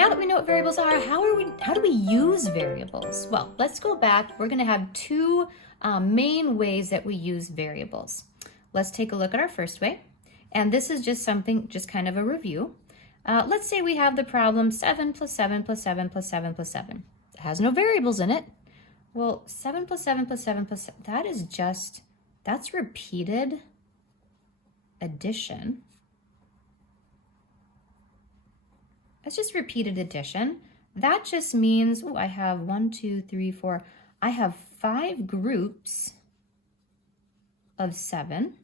Now that we know what variables are, how do we use variables? Well, let's go back. We're going to have two main ways that we use variables. Let's take a look at our first way. And this is just kind of a review. Let's say we have the problem 7 plus 7 plus 7 plus 7 plus 7. It has no variables in it. Well, 7 plus 7 plus 7 plus 7, that's repeated addition. That's just repeated addition. That just means, I have 1, 2, 3, 4. I have 5 groups of 7.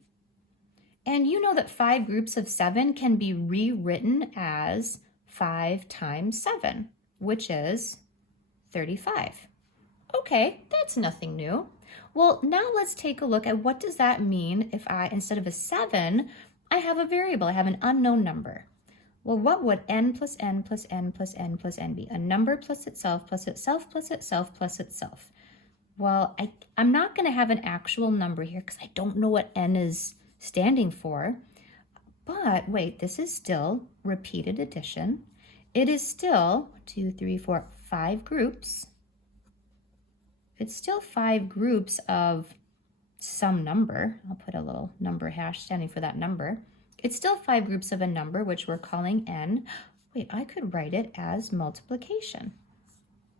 And you know that 5 groups of 7 can be rewritten as 5 times 7, which is 35. Okay, that's nothing new. Well, now let's take a look at what does that mean if instead of a 7, I have a variable, I have an unknown number. Well, what would n plus n plus n plus n plus n be? A number plus itself plus itself plus itself plus itself. Well, I'm not going to have an actual number here because I don't know what n is standing for. But wait, this is still repeated addition. It is still 2, 3, 4, 5 groups. It's still 5 groups of some number. I'll put a little number hash standing for that number. It's still 5 groups of a number, which we're calling n. Wait, I could write it as multiplication.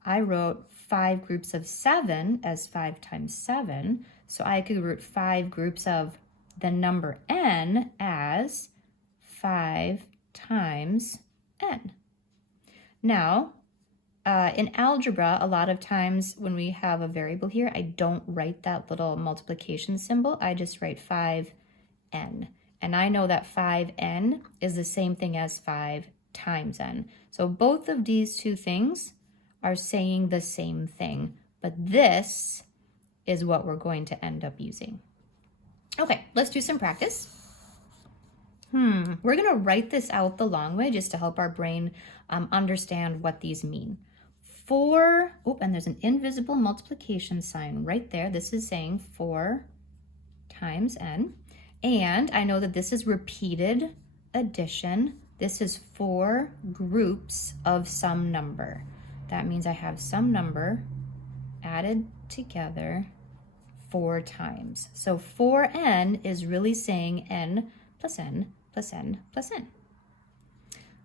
I wrote 5 groups of 7 as 5 times 7, so I could write 5 groups of the number n as 5 times n. Now, in algebra, a lot of times when we have a variable here, I don't write that little multiplication symbol. I just write 5n. And I know that 5n is the same thing as 5 times n. So both of these two things are saying the same thing, but this is what we're going to end up using. Okay, let's do some practice. We're going to write this out the long way just to help our brain understand what these mean. And there's an invisible multiplication sign right there. This is saying 4 times n. And I know that this is repeated addition. This is 4 groups of some number. That means I have some number added together 4 times. So 4n is really saying n plus n plus n plus n.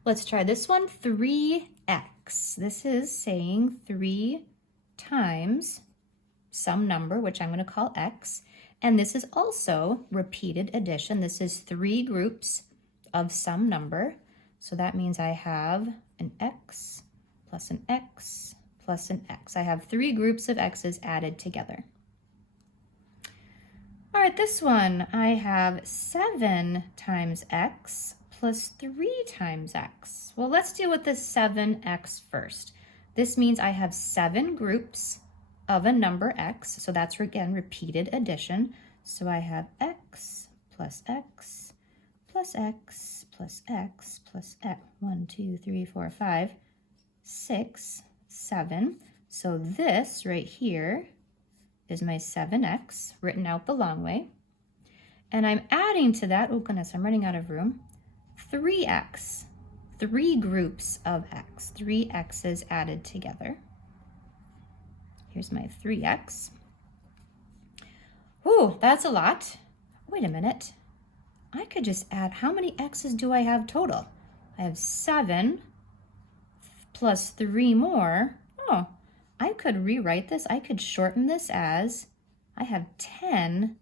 Let's try this one, 3x. This is saying 3 times some number, which I'm going to call x. And this is also repeated addition. This is 3 groups of some number. So that means I have an x plus an x plus an x. I have 3 groups of x's added together. All right, this one, I have 7 times x plus 3 times x. Well, let's deal with the 7x first. This means I have 7 groups of a number x, so that's again repeated addition. So I have x plus x plus x plus x plus x. 1, 2, 3, 4, 5, 6, 7. So this right here is my 7x written out the long way. And I'm adding to that, oh goodness, I'm running out of room, 3x, 3 groups of x, 3 x's added together. Here's my 3x. Ooh, that's a lot. Wait a minute. I could just add, how many x's do I have total? I have 7 plus 3 more. Oh, I could rewrite this. I could shorten this as I have 10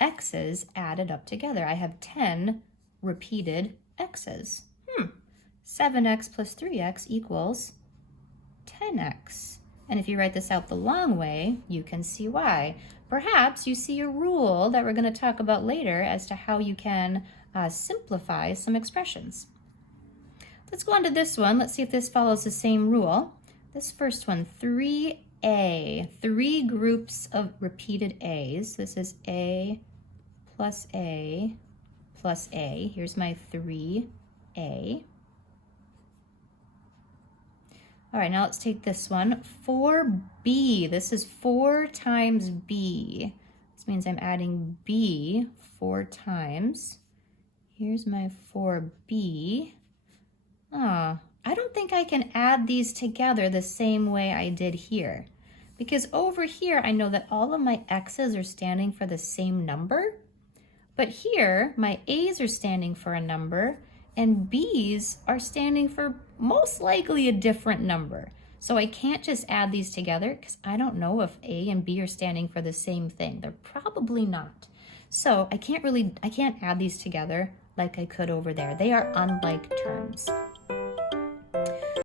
x's added up together. I have 10 repeated x's. 7x plus 3x equals 10x. And if you write this out the long way, you can see why. Perhaps you see a rule that we're going to talk about later as to how you can simplify some expressions. Let's go on to this one. Let's see if this follows the same rule. This first one, 3a, 3 groups of repeated a's. This is a plus a plus a. Here's my 3a. All right, now let's take this one, 4b. This is 4 times b. This means I'm adding b 4 times. Here's my 4b. I I don't think I can add these together the same way I did here. Because over here, I know that all of my x's are standing for the same number. But here, my a's are standing for a number, and b's are standing for most likely a different number. So I can't just add these together because I don't know if a and b are standing for the same thing. They're probably not. So I can't add these together like I could over there. They are unlike terms.